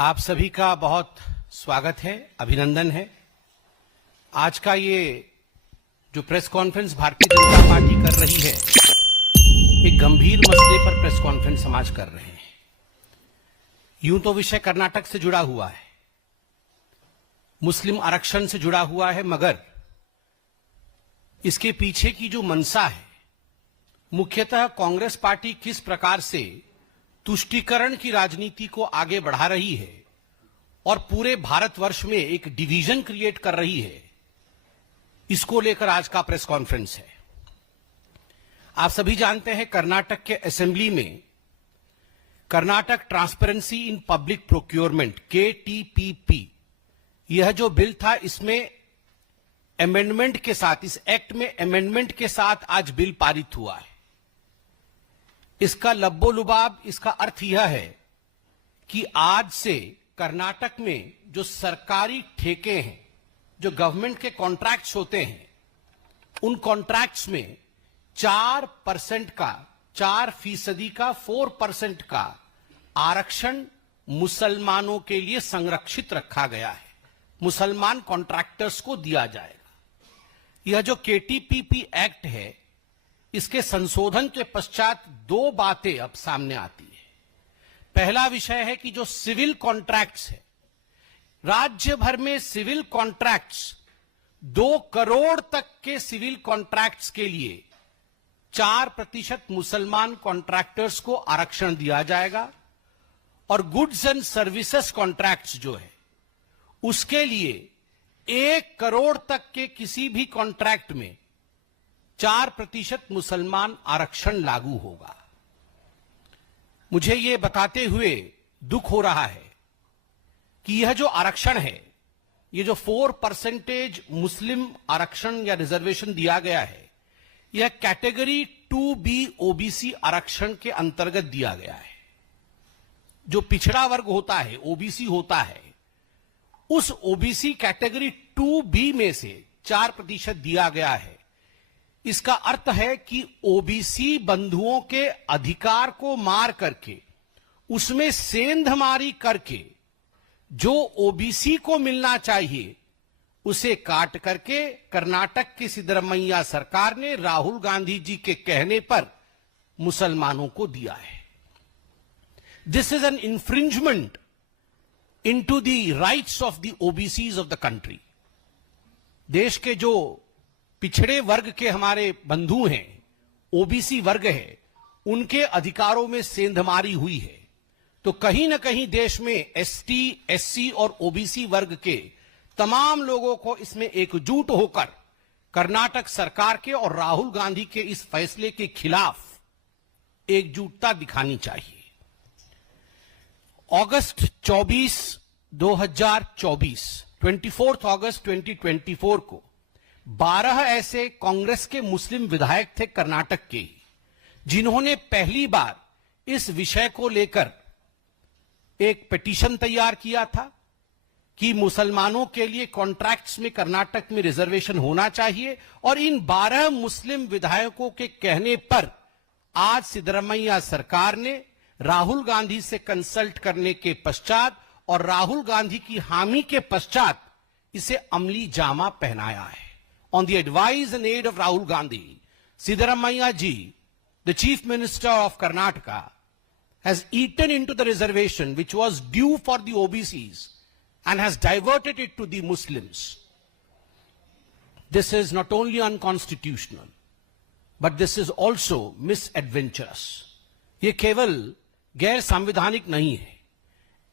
आप सभी का बहुत स्वागत है, अभिनंदन है। आज का ये जो press conference Bharatiya Janata party कर रही है, एक गंभीर मसले पर प्रेस कॉन्फ्रेंस हम आज कर रहे हैं। यूं तो विषय कर्नाटक से जुड़ा हुआ है, मुस्लिम आरक्षण से जुड़ा हुआ है, मगर इसके पीछे की जो मंशा है, मुख्यतः कांग्रेस पार्टी किस प्रकार से तुष्टीकरण की राजनीति को आगे बढ़ा रही है और पूरे भारतवर्ष में एक डिवीजन क्रिएट कर रही है, इसको लेकर आज का प्रेस कॉन्फ्रेंस है। आप सभी जानते हैं, कर्नाटक के असेंबली में Karnataka transparency in public procurement KTPP यह जो बिल था, इसमें अमेंडमेंट के साथ, इस एक्ट में अमेंडमेंट के साथ आज बिल पारित हुआ है। इसका लब्बो-लुबाब, इसका अर्थ यह है कि आज से कर्नाटक में जो सरकारी ठेके हैं, जो गवर्नमेंट के कॉन्ट्रैक्ट्स होते हैं, उन कॉन्ट्रैक्ट्स में 4% का, 4% का आरक्षण मुसलमानों के लिए संरक्षित रखा गया है। मुसलमान कॉन्ट्रैक्टर्स को दिया जाएगा। यह जो KTPP एक्ट है, इसके संशोधन के पश्चात दो बातें अब सामने आती है। पहला विषय है कि जो सिविल कॉन्ट्रैक्ट्स है, राज्य भर में सिविल कॉन्ट्रैक्ट्स 2 करोड़ तक के सिविल कॉन्ट्रैक्ट्स के लिए 4% मुसलमान कॉन्ट्रैक्टर्स को आरक्षण दिया जाएगा और गुड्स एंड सर्विसेज कॉन्ट्रैक्ट्स जो है, उसके लिए 1 करोड़ तक के किसी भी कॉन्ट्रैक्ट में 4% मुसलमान आरक्षण लागू होगा। मुझे यह बताते हुए दुख हो रहा है कि यह जो आरक्षण है, यह जो 4% मुस्लिम आरक्षण या रिजर्वेशन दिया गया है, यह कैटेगरी 2B OBC आरक्षण के अंतर्गत दिया गया है। जो पिछड़ा वर्ग होता है, OBC होता है, उस OBC कैटेगरी 2B में से 4% दिया गया है। इसका अर्थ है कि OBC बंधुओं के अधिकार को मार करके, उसमें सेंधमारी करके, जो OBC को मिलना चाहिए उसे काट करके कर्नाटक की सिद्धरमैया सरकार ने राहुल गांधी जी के कहने पर मुसलमानों को दिया है। This is an infringement into the rights of the OBCs of the country. देश के जो पिछड़े वर्ग के हमारे बंधु हैं, OBC वर्ग है, उनके अधिकारों में सेंधमारी हुई है। तो कहीं ना कहीं देश में ST, SC और OBC वर्ग के तमाम लोगों को इसमें एकजुट होकर कर्नाटक सरकार के और राहुल गांधी के इस फैसले के खिलाफ एकजुटता दिखानी चाहिए। अगस्त 24, 2024, 24 अगस्त 2024 को 12 ऐसे कांग्रेस के मुस्लिम विधायक थे कर्नाटक के, जिन्होंने पहली बार इस विषय को लेकर एक पिटीशन तैयार किया था कि मुसलमानों के लिए कॉन्ट्रैक्ट्स में कर्नाटक में रिजर्वेशन होना चाहिए। और इन 12 मुस्लिम विधायकों के कहने पर आज सिद्धरमैया सरकार ने राहुल गांधी से कंसल्ट करने के पश्चात और राहुल गांधी की हामी के पश्चात इसे अमली जामा पहनाया है। On the advice and aid of Rahul Gandhi, Siddaramaiah ji, the Chief Minister of Karnataka, has eaten into the reservation which was due for the OBCs and has diverted it to the Muslims. This is not only unconstitutional, but this is also misadventurous. ये केवल गैर संवैधानिक नहीं है।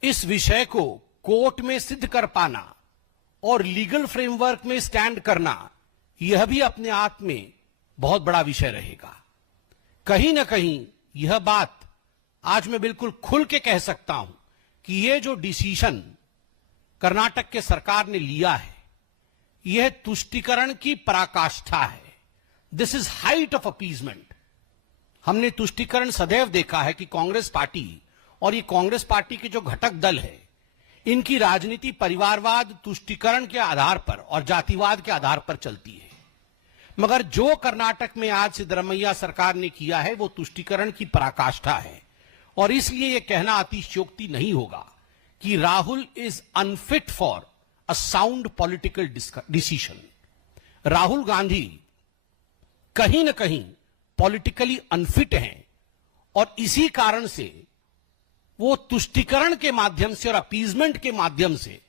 इस विषय को court में सिद्ध कर पाना और लीगल फ्रेमवर्क में स्टैंड करना, यह भी अपने आप में बहुत बड़ा विषय रहेगा। कहीं ना कहीं यह बात आज मैं बिल्कुल खुल के कह सकता हूं कि यह जो डिसीजन कर्नाटक के सरकार ने लिया है, यह तुष्टीकरण की पराकाष्ठा है। This is height of appeasement. हमने तुष्टीकरण सदैव देखा है कि कांग्रेस पार्टी और ये कांग्रेस पार्टी के जो घटक दल है, इनकी राजनीति परिवारवाद, तुष्टीकरण के आधार पर और जातिवाद के आधार पर चलती है। मगर जो कर्नाटक में आज सिद्धरमैया सरकार ने किया है, वो तुष्टीकरण की पराकाष्ठा है। और इसलिए यह कहना अतिशयोक्ति नहीं होगा कि Rahul is unfit for a sound political decision. Rahul Gandhi कहीं ना कहीं पॉलिटिकली अनफिट हैं और इसी कारण से वो तुष्टीकरण के माध्यम से और अपीजमेंट के माध्यम से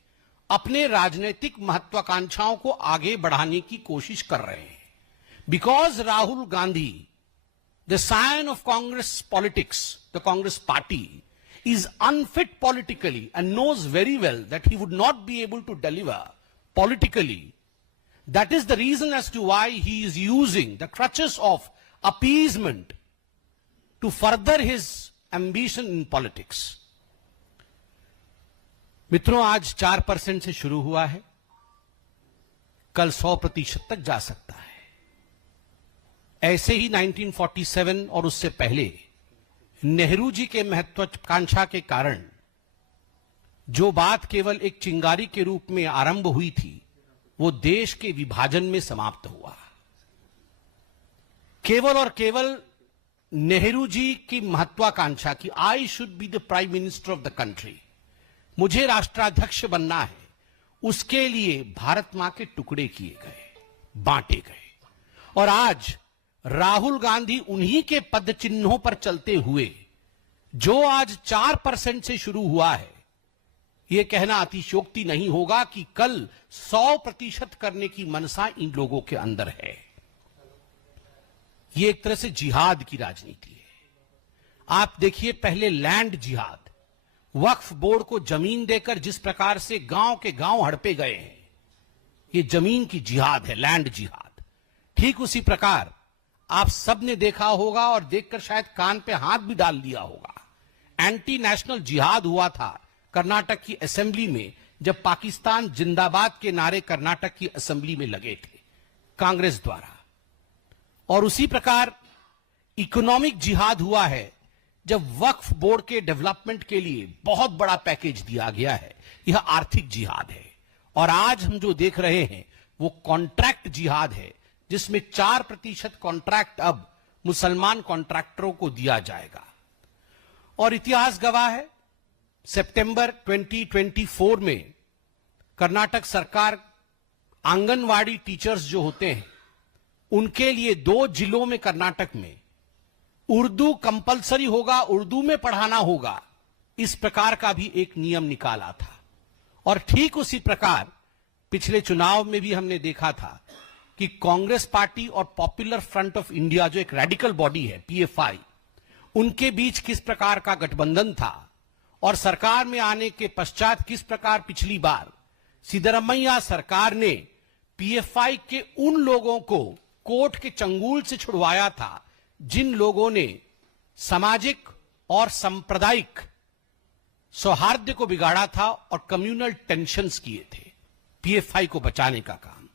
अपने राजनीतिक महत्वाकांक्षाओं को आगे बढ़ाने की कोशिश कर रहे हैं। Because Rahul Gandhi, the scion of Congress politics, the Congress party is unfit politically and knows very well that he would not be able to deliver politically. That is the reason as to why he is using the crutches of appeasement to further his ambition in politics. मित्रों, आज 4% से शुरू हुआ है, कल 100% तक जा सकता है। ऐसे ही 1947 और उससे पहले नेहरू जी के महत्वाकांक्षा के कारण जो बात केवल एक चिंगारी के रूप में आरंभ हुई थी, वो देश के विभाजन में समाप्त हुआ। केवल और केवल नेहरू जी की महत्वाकांक्षा की I should be the prime minister of the country, मुझे राष्ट्राध्यक्ष बनना है, उसके लिए भारत मां के टुकड़े किए गए, बांटे गए। और आज राहुल गांधी उन्हीं के पद चिन्हों पर चलते हुए जो आज 4% से शुरू हुआ है, यह कहना अतिशयोक्ति नहीं होगा कि कल 100% करने की मनसा इन लोगों के अंदर है। यह एक तरह से जिहाद की राजनीति है। आप देखिए, पहले लैंड जिहाद, वक्फ बोर्ड को जमीन देकर जिस प्रकार से गांव के गांव हड़पे गए हैं, यह जमीन की जिहाद है, लैंड जिहाद। ठीक उसी प्रकार आप सब ने देखा होगा और देखकर शायद कान पे हाथ भी डाल दिया होगा, एंटी नेशनल जिहाद हुआ था कर्नाटक की असेंबली में, जब पाकिस्तान जिंदाबाद के नारे कर्नाटक की असेंबली में लगे थे कांग्रेस द्वारा। और उसी प्रकार इकोनॉमिक जिहाद हुआ है जब वक्फ बोर्ड के डेवलपमेंट के लिए बहुत बड़ा पैकेज दिया गया है, यह आर्थिक जिहाद है। और आज हम जो देख रहे हैं वो कॉन्ट्रैक्ट जिहाद है, जिसमें 4% कॉन्ट्रैक्ट अब मुसलमान कॉन्ट्रैक्टरों को दिया जाएगा। और इतिहास गवाह है, सितंबर 2024 में कर्नाटक सरकार आंगनवाड़ी टीचर्स जो होते हैं उनके लिए 2 जिलों में कर्नाटक में उर्दू कंपलसरी होगा, उर्दू में पढ़ाना होगा, इस प्रकार का भी एक नियम निकाला था। और ठीक उसी प्रकार पिछले चुनाव में भी हमने देखा था कि कांग्रेस पार्टी और पॉपुलर फ्रंट ऑफ इंडिया, जो एक रेडिकल बॉडी है पीएफआई, उनके बीच किस प्रकार का गठबंधन था और सरकार में आने के पश्चात किस प्रकार पिछली बार सिद्धरामैया सरकार ने पीएफआई के उन लोगों को कोर्ट के चंगुल से छुड़वाया था जिन लोगों ने सामाजिक और सांप्रदायिक सौहार्द को बिगाड़ा था और कम्युनल टेंशन्स किए थे, पीएफआई को बचाने का काम।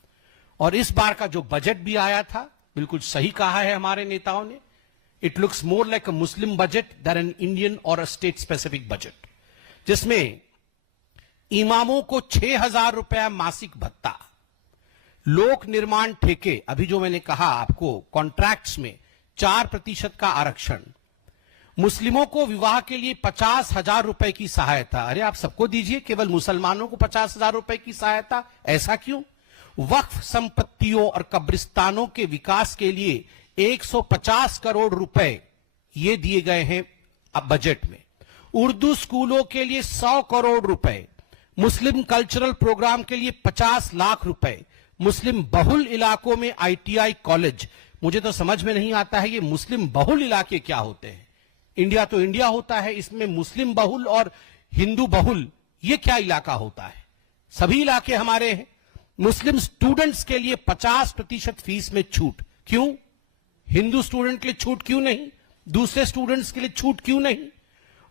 और इस बार का जो बजट भी आया था, बिल्कुल सही कहा है हमारे नेताओं ने, it looks more like a Muslim budget than an Indian और अ स्टेट स्पेसिफिक बजट, जिसमें इमामों को 6,000 रुपया मासिक भत्ता, लोक निर्माण ठेके, अभी जो मैंने कहा आपको कॉन्ट्रैक्ट्स में 4% का आरक्षण, मुस्लिमों को विवाह के लिए 50,000 रुपए की सहायता। अरे आप सबको दीजिए, केवल मुसलमानों को 50,000 रुपए की सहायता, ऐसा क्यों? वक्फ संपत्तियों और कब्रिस्तानों के विकास के लिए 150 करोड़ रुपए ये दिए गए हैं अब बजट में। उर्दू स्कूलों के लिए 100 करोड़ रुपए, मुस्लिम कल्चरल प्रोग्राम के लिए 50 लाख रुपए, मुस्लिम बहुल इलाकों में आईटीआई कॉलेज। मुझे तो समझ में नहीं आता है ये मुस्लिम बहुल इलाके क्या होते हैं। इंडिया तो इंडिया होता है, इसमें मुस्लिम बहुल और हिंदू बहुल ये क्या इलाका होता है? सभी इलाके हमारे हैं। मुस्लिम स्टूडेंट्स के लिए 50% फीस में छूट, क्यों? हिंदू स्टूडेंट के लिए छूट क्यों नहीं? दूसरे स्टूडेंट्स के लिए छूट क्यों नहीं?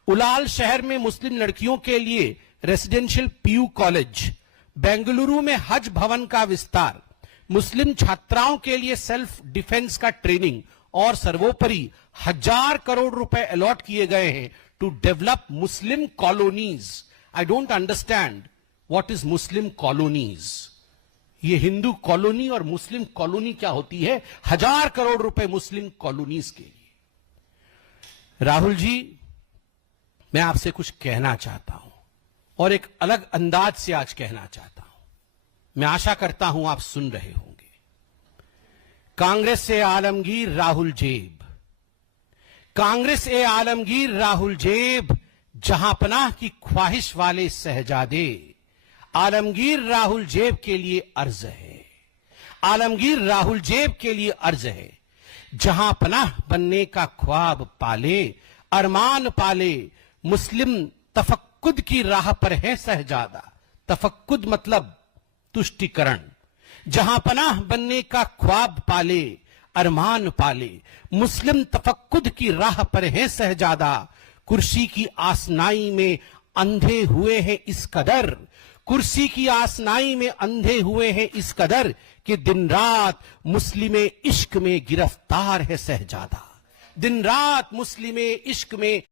उलाल शहर में मुस्लिम लड़कियों के लिए रेसिडेंशियल पीयू कॉलेज, बेंगलुरु में हज भवन का विस्तार, मुस्लिम छात्राओं के लिए सेल्फ डिफेंस का ट्रेनिंग और सर्वोपरि 1000 करोड़ रुपए अलॉट किए गए हैं to develop Muslim colonies. I don't understand what is Muslim colonies. ये हिंदू कॉलोनी और मुस्लिम कॉलोनी क्या होती है? 1000 करोड़ रुपए मुस्लिम कॉलोनीज के लिए। राहुल जी, मैं आपसे कुछ कहना चाहता हूं। और एक अलग अंदाज से आज कहना चाहता हूं। मैं आशा करता हूं आप सुन रहे होंगे। कांग्रेस ए आलमगीर राहुल जेब, कांग्रेस ए आलमगीर राहुल जेब, जहां पनाह की ख्वाहिश वाले शहजादे, आलमगीर राहुल जेब के लिए अर्ज है, आलमगीर राहुल जेब के लिए अर्ज है, जहां पनाह बनने का ख्वाब पाले, अरमान पाले, मुस्लिम तफक्कुद की राह पर है शहजादा। तफक्कुद मतलब तुष्टिकरण। जहां पनाह बनने का ख्वाब पाले, अरमान पाले, मुस्लिम तफक्कुद की राह पर है शहजादा। कुर्सी की आसनाई में अंधे हुए हैं इस कदर, कुर्सी की आसनाई में अंधे हुए हैं इस कदर कि दिन रात मुस्लिम इश्क में गिरफ्तार है शहजादा। दिन रात मुस्लिम इश्क में